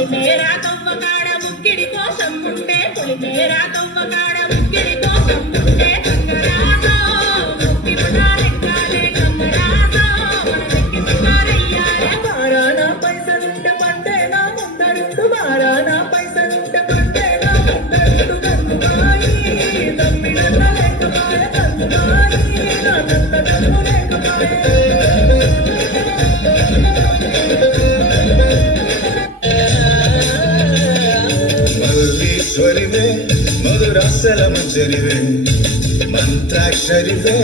పొలిమేరా తవ్వకాడ ముగ్గిడి కోసం ఉంటే పొలిమేరా తవ్వకాడ ముగ్గిడి కోసం ఉంటే గంగరాజో ముక్కి పడాలెక్కాలే గంగరాజో మనకి పడాలయ్యాలే బారాన పైసలుంటే పంటే నా ముందరుండు బారాన పైసలుంటే పంటే నా ముందరుండు గంగుమాయి తమ్మిడల్ల లేకమాయ గంగుమాయి నా గంగ లేకమాయ మధురాసల మంజరివే మంత్రాక్షరివే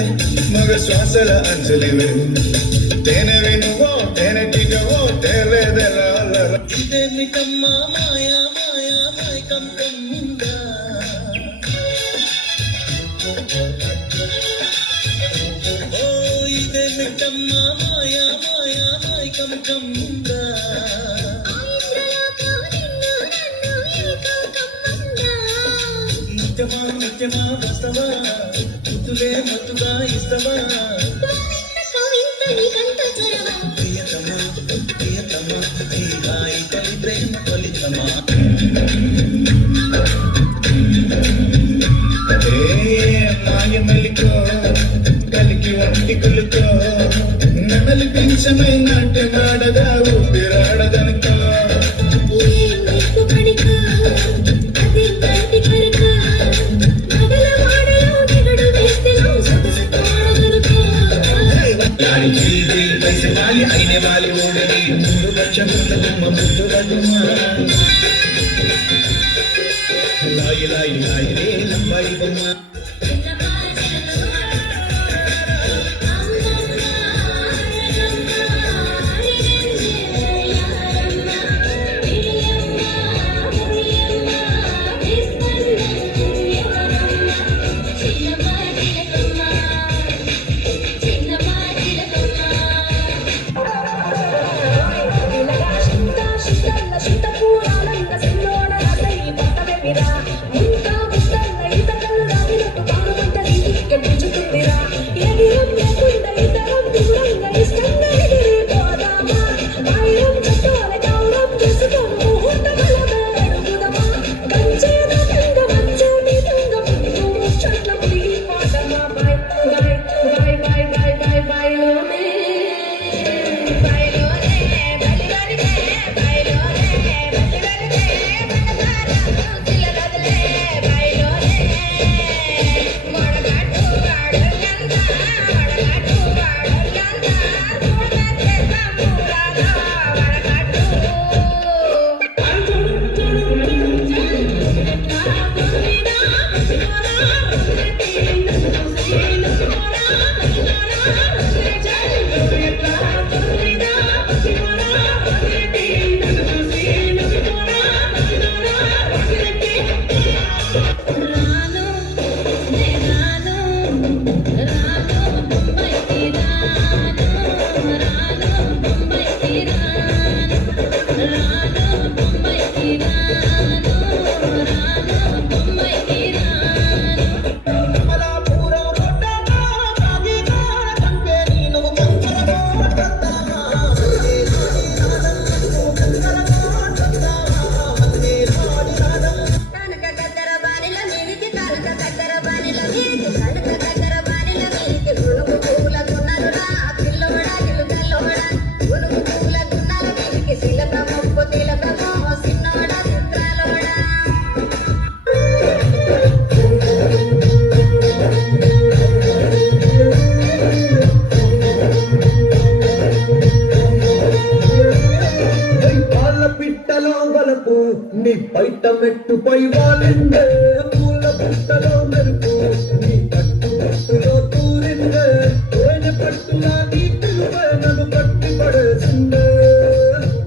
మగ శ్వాసల అంజలివే తేనెవి నువ్వో తేనెటిగవో తేవేదల ఇదేమిటమ్మా మాయా మాయా మైకం కమ్ముందా ఓ ఇదేమిటమ్మా మాయా మాయా మైకం కమ్ముందా నిత్యమా వస్తవా ముద్దులే మత్తుగా ఇస్తవా ప్రియతమా ప్రియతమా ఈ హాయి తొలి ప్రేమ తొలితమా మాయ మెలికో కలికి వంటి కులుకో నమలి పింఛమై నాట్యమాడగా ఊపిరాడదనుకో అయిన వాలి ఓడని మూడు లక్షముల లాయి లాయి లాయి రే లంబాయి బొమ్మ నీ బయట మెట్టుపై వాలిందే పూల పుట్టలో మెరుపు నీ పట్టు పట్టులో తూరిందే తేనె పట్టులా నీ పిలువే నన్ను పట్టి పడేసిందే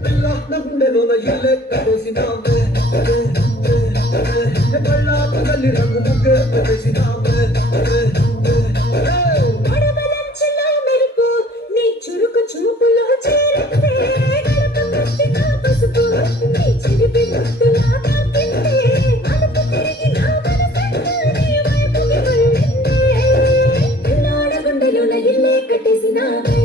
పిల్ల గుండెలో ఇల్లే కట్టేసినావే కళ్ళాపు గల్లి రంగు ముగ్గే వేసినావే చూపులో చేరితే కట్టేసినావే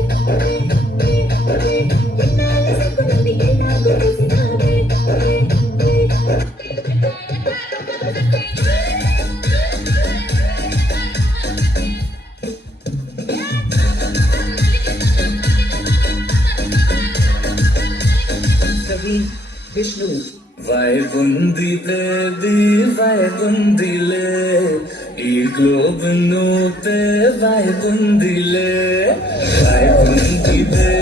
విష్ణు వైబుంది బేబీ వైబుందిలే ఈ గ్లోబ్ నూపే వైబుందిలే వైబుంది బేబీ